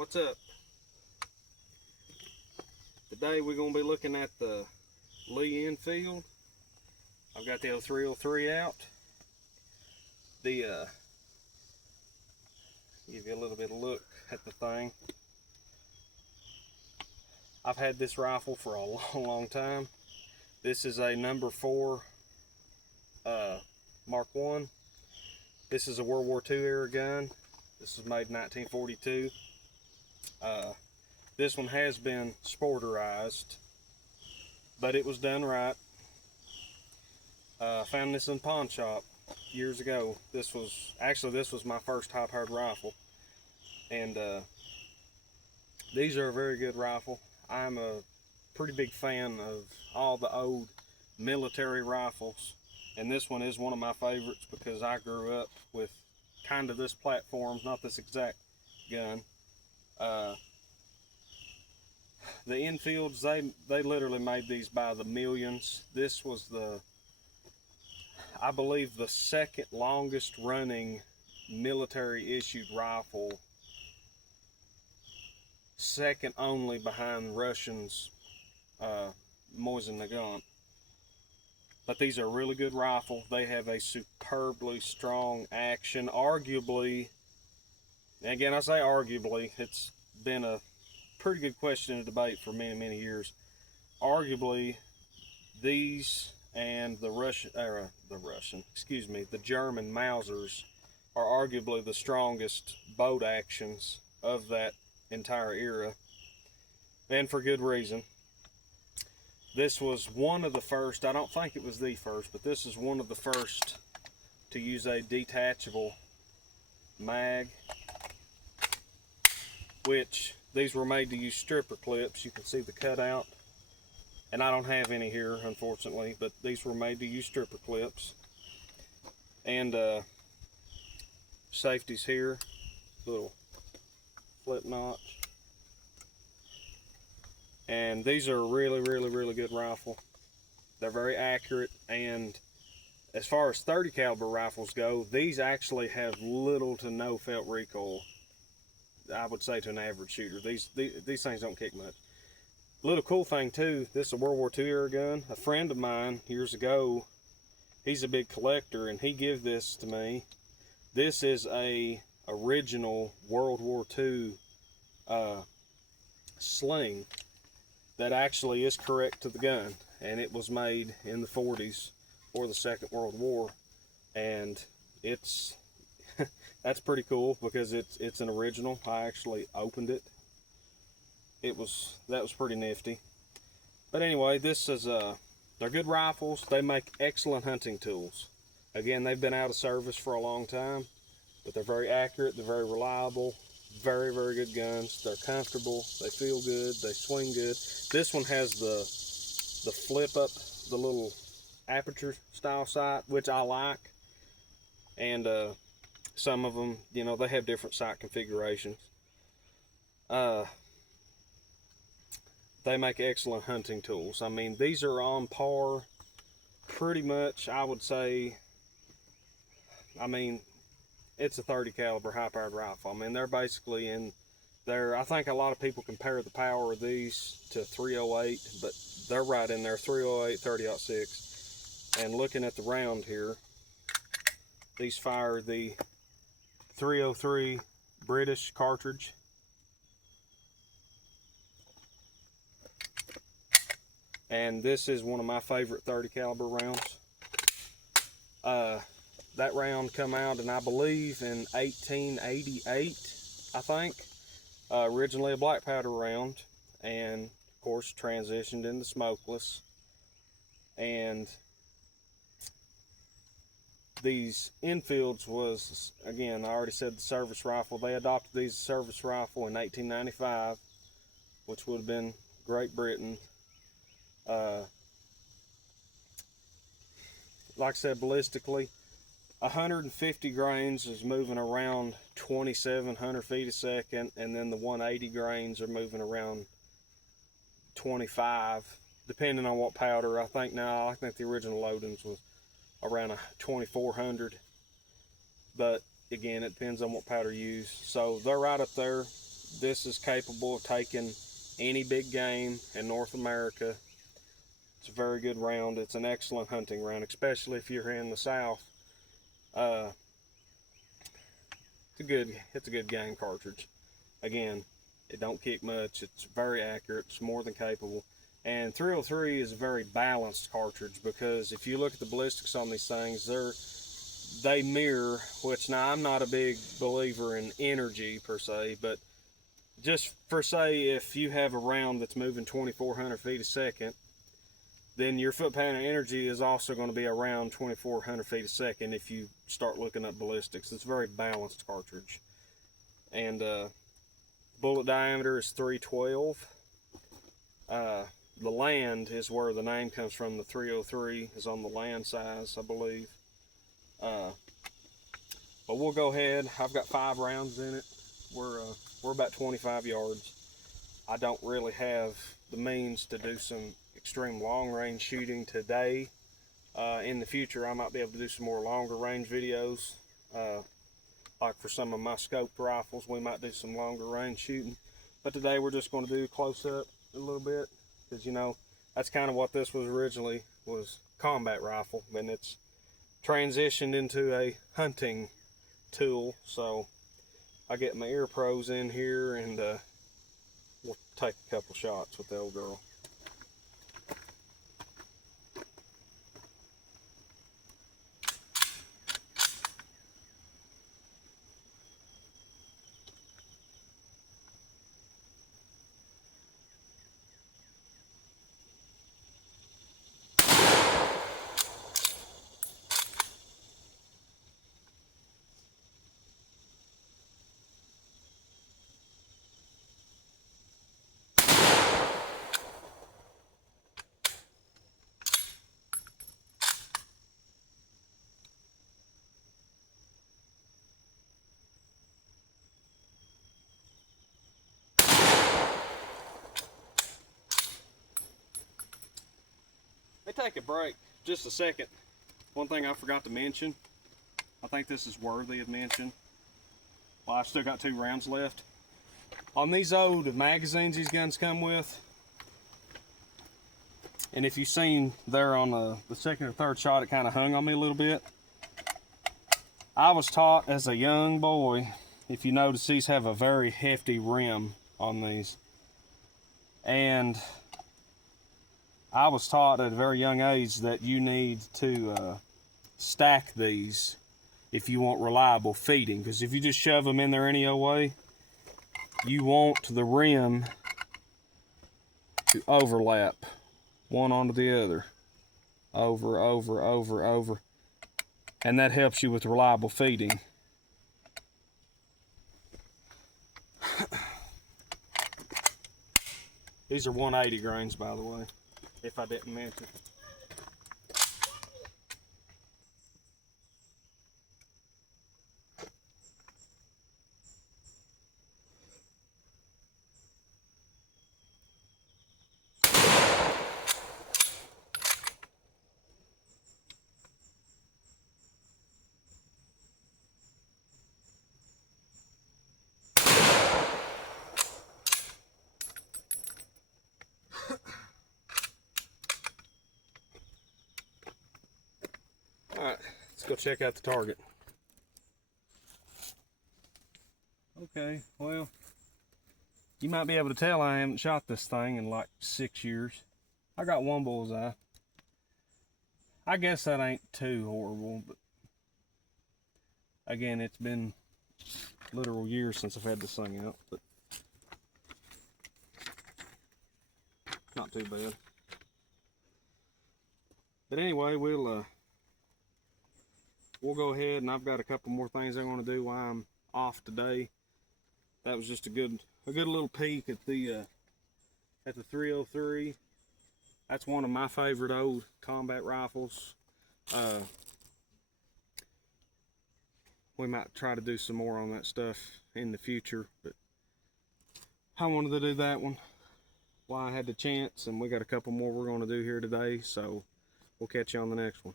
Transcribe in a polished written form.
What's up? Today we're going to be looking at the Lee Enfield. I've got the 0303 out. Give you a little bit of look at the thing. I've had this rifle for a long time. This is a number 4 Mark 1. This is a World War II era gun. This was made in 1942. This one has been sporterized, but it was done right. I found this in a pawn shop years ago. This was my first high-powered rifle, and these are a very good rifle. I'm a pretty big fan of all the old military rifles, and this one is one of my favorites because I grew up with kind of this platform, not this exact gun. The Enfields, they literally made these by the millions. This was I believe the second longest running military issued rifle, second only behind Russians' Mosin Nagant. But these are a really good rifle. They have a superbly strong action. Arguably, and again I say arguably, it's been a pretty good question and debate for many years. Arguably, these and the German Mausers are arguably the strongest boat actions of that entire era, and for good reason. This was one of the first, I don't think it was the first, but this is one of the first to use a detachable mag, which these were made to use stripper clips. You can see the cutout, and I don't have any here unfortunately, but these were made to use stripper clips. And safeties here, little flip notch. And these are a really good rifle. They're very accurate, and as far as 30 caliber rifles go, these actually have little to no felt recoil, I would say, to an average shooter. These things don't kick much. Little cool thing too, this is a World War II era gun. A friend of mine years ago, he's a big collector, and he gave this to me. This is a original World War II sling that actually is correct to the gun, and it was made in the 40s for the Second World War, and it's that's pretty cool because it's an original. I actually opened it. That was pretty nifty. But anyway, this is they're good rifles. They make excellent hunting tools. Again, they've been out of service for a long time, but they're very accurate, they're very reliable, very good guns. They're comfortable, they feel good, they swing good. This one has the flip up, the little aperture style sight, which I like. And some of them, you know, they have different sight configurations. They make excellent hunting tools. I mean, these are on par pretty much, I would say. I mean, it's a 30 caliber high powered rifle. I mean, they're basically in there. I think a lot of people compare the power of these to 308, but they're right in there, 308, 30-06. And looking at the round here, these fire the 303 British cartridge. And this is one of my favorite 30 caliber rounds. That round come out, and I believe in 1888, I think. Originally a black powder round, and of course transitioned into smokeless. And these Enfields was, again, I already said, the service rifle. They adopted these as a service rifle in 1895, which would have been Great Britain. Like I said, ballistically, 150 grains is moving around 2,700 feet a second, and then the 180 grains are moving around 25, depending on what powder. I think the original loadings was around 2,400, but again, it depends on what powder you use. So they're right up there. this is capable of taking any big game in North America. It's a very good round. It's an excellent hunting round, especially if you're in the South. It's a good game cartridge. Again, it don't kick much. It's very accurate. It's more than capable. And 303 is a very balanced cartridge, because if you look at the ballistics on these things, they mirror, which now I'm not a big believer in energy per se, but just for say if you have a round that's moving 2,400 feet a second, then your foot-pound of energy is also going to be around 2,400 feet a second if you start looking up ballistics. It's a very balanced cartridge. And bullet diameter is 312. The land is where the name comes from. The 303 is on the land size, I believe. But we'll go ahead. I've got 5 rounds in it. We're about 25 yards. I don't really have the means to do some extreme long range shooting today. In the future, I might be able to do some more longer range videos. Like for some of my scoped rifles, we might do some longer range shooting. But today we're just going to do close up a little bit, because you know that's kind of what this was originally, was combat rifle, and it's transitioned into a hunting tool. So I get my ear pros in here, and we'll take a couple shots with the old girl. Take a break just a second. One thing I forgot to mention, I think this is worthy of mention. Well, I've still got 2 rounds left. On these old magazines these guns come with, and if you've seen there on the second or third shot, it kind of hung on me a little bit. I was taught as a young boy, if you notice, these have a very hefty rim on these. And I was taught at a very young age that you need to stack these if you want reliable feeding, because if you just shove them in there any old way, you want the rim to overlap one onto the other, over, and that helps you with reliable feeding. These are 180 grains, by the way, if I didn't mention. Alright, let's go check out the target. Okay, well, you might be able to tell I haven't shot this thing in like 6 years. I got 1 bullseye. I guess that ain't too horrible, but again, it's been literal years since I've had this thing out, but not too bad. But anyway, we'll go ahead, and I've got a couple more things I want to do while I'm off today. That was just a good little peek at the 303. That's one of my favorite old combat rifles. We might try to do some more on that stuff in the future, but I wanted to do that one while I had the chance, and we got a couple more we're going to do here today, so we'll catch you on the next one.